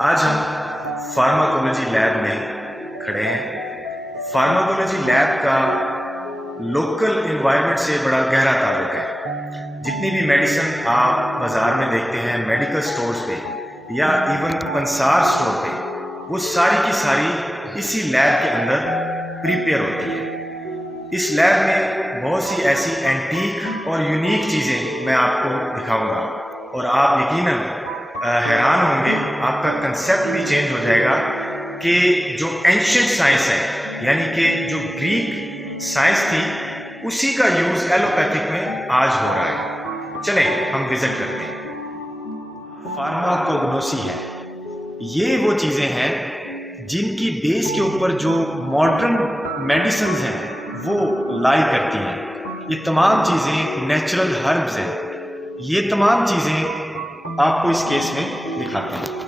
आज हम pharmacology lab में खड़े हैं। फार्माकोलॉजी लैब का लोकल इन्वायरमेंट से बड़ा गहरा ताल्लुक है। जितनी भी मेडिसिन आप बाज़ार में देखते हैं, मेडिकल स्टोर्स पे या इवन पंसार स्टोर पे, वो सारी की सारी इसी लैब के अंदर प्रिपेयर होती है। इस लैब में बहुत सी ऐसी एंटीक और यूनिक चीज़ें मैं आपको दिखाऊंगा और आप यकीनन हैरान होंगे, आपका कंसेप्ट भी चेंज हो जाएगा कि जो एंशिएंट साइंस है, यानी कि जो ग्रीक साइंस थी, उसी का यूज़ एलोपैथिक में आज हो रहा है। चलें हम विजिट करते हैं। फार्माकोग्नोसी है, ये वो चीज़ें हैं जिनकी बेस के ऊपर जो मॉडर्न मेडिसिन हैं वो लाई करती हैं। ये तमाम चीज़ें नेचुरल हर्ब्स हैं। ये तमाम चीज़ें आपको इस केस में दिखाते हैं।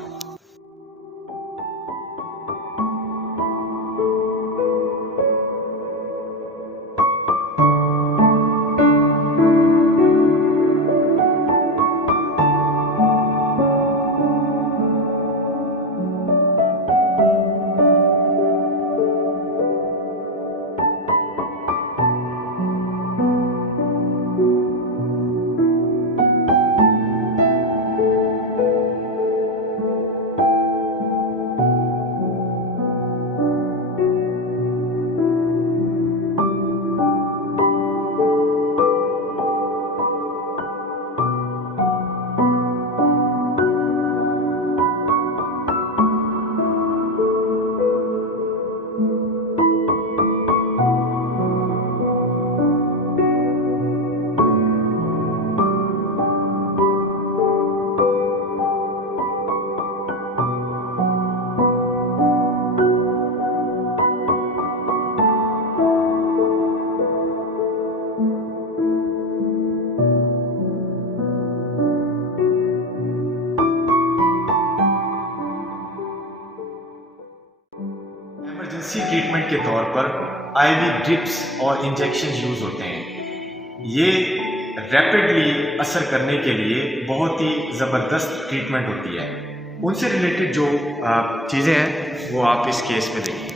इमरजेंसी ट्रीटमेंट के तौर पर आईवी ड्रिप्स और इंजेक्शन यूज होते हैं। ये रैपिडली असर करने के लिए बहुत ही ज़बरदस्त ट्रीटमेंट होती है। उनसे रिलेटेड जो चीज़ें हैं वो आप इस केस में देखिए।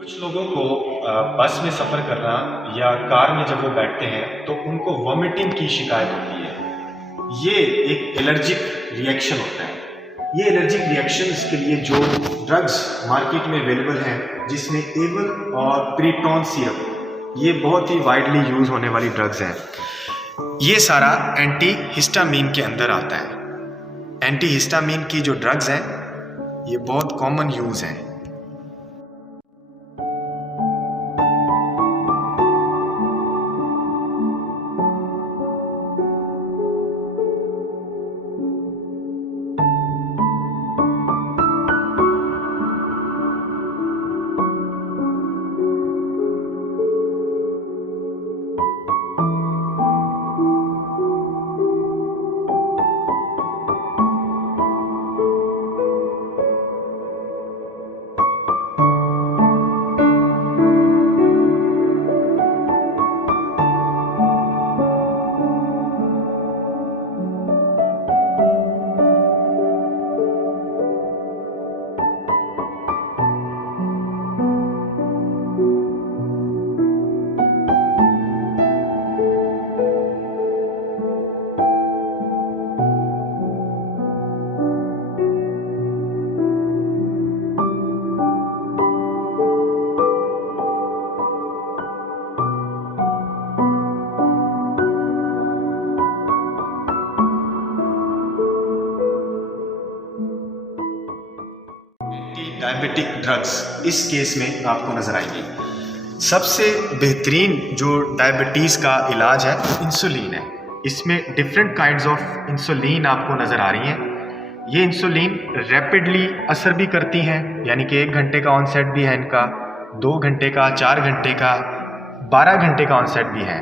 कुछ लोगों को बस में सफ़र करना या कार में जब वो बैठते हैं तो उनको वॉमिटिंग की शिकायत होती है। ये एक एलर्जिक रिएक्शन होता है। ये एलर्जिक रिएक्शंस के लिए जो ड्रग्स मार्केट में अवेलेबल हैं, जिसमें एवल और प्रीटॉन सिरप, ये बहुत ही वाइडली यूज़ होने वाली ड्रग्स हैं। ये सारा एंटी हिस्टामीन के अंदर आता है। एंटी हिस्टामीन की जो ड्रग्स हैं ये बहुत कॉमन यूज़ हैं। डायबिटिक ड्रग्स इस केस में आपको नज़र आएंगी। सबसे बेहतरीन जो डायबिटीज़ का इलाज है वो इंसुलिन है। इसमें डिफरेंट काइंड्स ऑफ इंसुलिन आपको नज़र आ रही हैं। ये इंसुलिन रैपिडली असर भी करती हैं, यानी कि 1 घंटे का ऑनसेट भी है इनका, 2 घंटे का, 4 घंटे का, 12 घंटे का ऑनसेट भी है।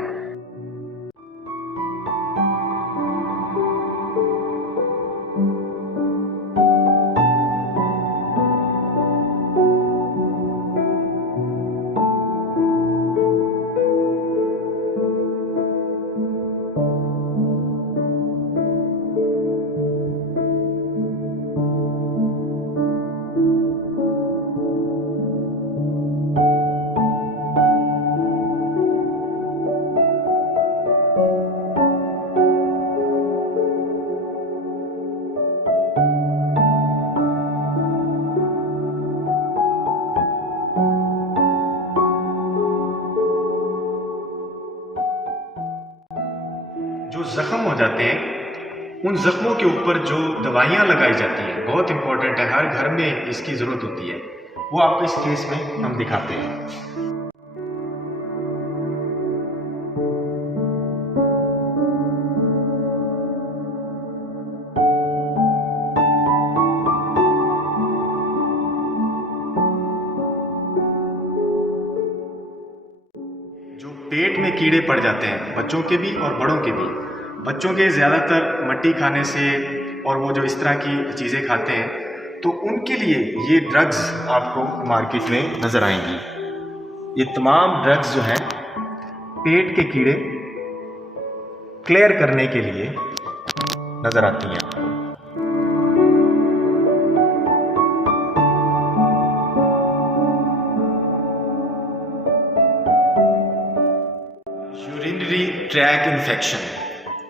जो ज़ख्म हो जाते हैं, उन ज़ख्मों के ऊपर जो दवाइयाँ लगाई जाती हैं बहुत इम्पोर्टेंट है, हर घर में इसकी ज़रूरत होती है। वो आपको इस केस में हम दिखाते हैं। जो पेट में कीड़े पड़ जाते हैं, बच्चों के भी और बड़ों के भी। बच्चों के ज़्यादातर मट्टी खाने से और वो जो इस तरह की चीज़ें खाते हैं, तो उनके लिए ये ड्रग्स आपको मार्केट में नज़र आएंगी। ये तमाम ड्रग्स जो हैं पेट के कीड़े क्लियर करने के लिए नज़र आती हैं आपको। Urinary track infection,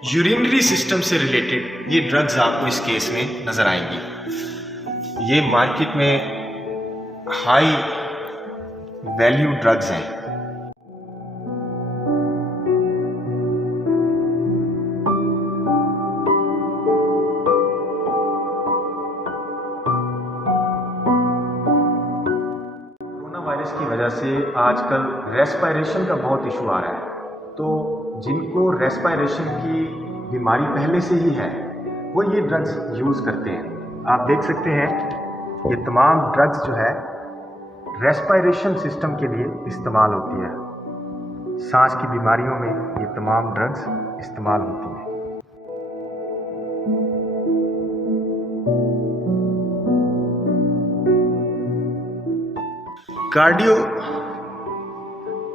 urinary system से रिलेटेड ये ड्रग्स आपको इस केस में नज़र आएंगी। ये मार्केट में हाई वैल्यू ड्रग्स हैं। कोरोना वायरस की वजह से आजकल रेस्पिरेशन का बहुत इशू आ रहा है, तो जिनको रेस्पिरेशन की बीमारी पहले से ही है वो ये ड्रग्स यूज़ करते हैं। आप देख सकते हैं ये तमाम ड्रग्स जो है रेस्पिरेशन सिस्टम के लिए इस्तेमाल होती है। सांस की बीमारियों में ये तमाम ड्रग्स इस्तेमाल होती हैं।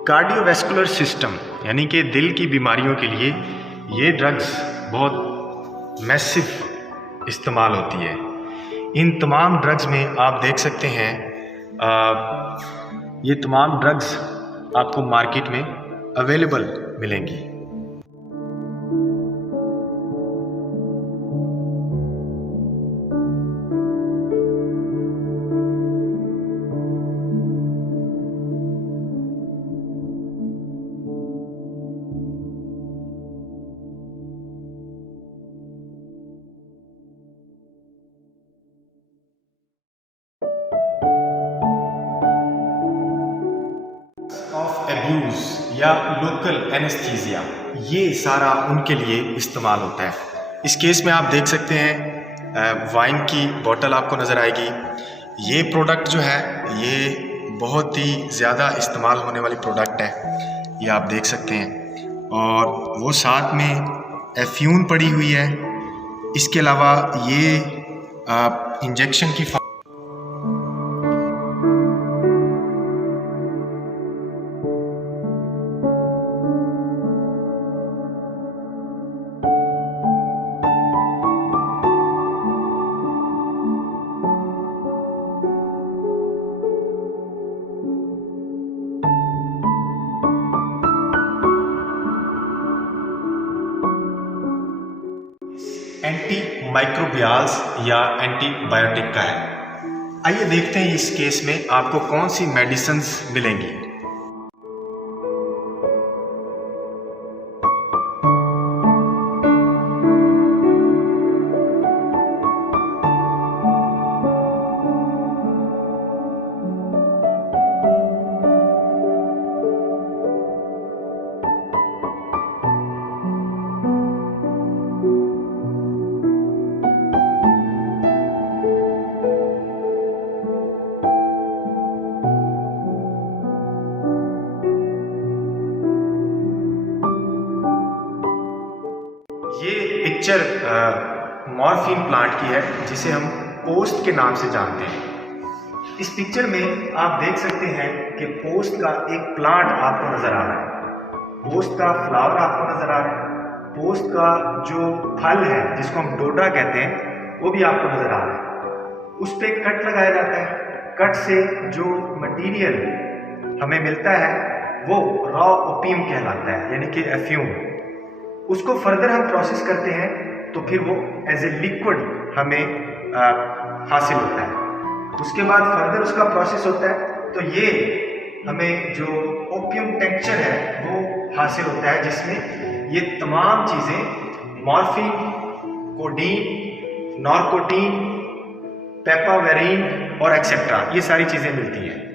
कार्डियोवैस्कुलर सिस्टम यानी कि दिल की बीमारियों के लिए ये ड्रग्स बहुत मैसिव इस्तेमाल होती है। इन तमाम ड्रग्स में आप देख सकते हैं ये तमाम ड्रग्स आपको मार्केट में अवेलेबल मिलेंगी। ऑफ एब्यूज़ या लोकल एनेस्थीसिया, ये सारा उनके लिए इस्तेमाल होता है। इस केस में आप देख सकते हैं वाइन की बोतल आपको नज़र आएगी। ये प्रोडक्ट जो है ये बहुत ही ज़्यादा इस्तेमाल होने वाली प्रोडक्ट है, ये आप देख सकते हैं। और वो साथ में एफ्यून पड़ी हुई है। इसके अलावा ये इंजेक्शन की एंटी माइक्रोबियाल्स या एंटीबायोटिक का है। आइए देखते हैं इस केस में आपको कौन सी मेडिसिन्स मिलेंगी। ये पिक्चर मॉर्फिन प्लांट की है जिसे हम पोस्ट के नाम से जानते हैं। इस पिक्चर में आप देख सकते हैं कि पोस्ट का एक प्लांट आपको नज़र आ रहा है, पोस्ट का फ्लावर आपको नज़र आ रहा है, पोस्ट का जो फल है जिसको हम डोडा कहते हैं वो भी आपको नज़र आ रहा है। उस पर कट लगाया जाता है, कट से जो मटीरियल हमें मिलता है वो रॉ ओपियम कहलाता है, यानी कि एफ्यूम। उसको फर्दर हम प्रोसेस करते हैं तो फिर वो एज ए लिक्विड हमें हासिल होता है। उसके बाद फर्दर उसका प्रोसेस होता है तो ये हमें जो ओपियम टेक्सचर है वो हासिल होता है, जिसमें ये तमाम चीज़ें मॉर्फिन, कोडीन, नॉरकोटीन, पेपावेरिन और एक्सेट्रा ये सारी चीज़ें मिलती हैं।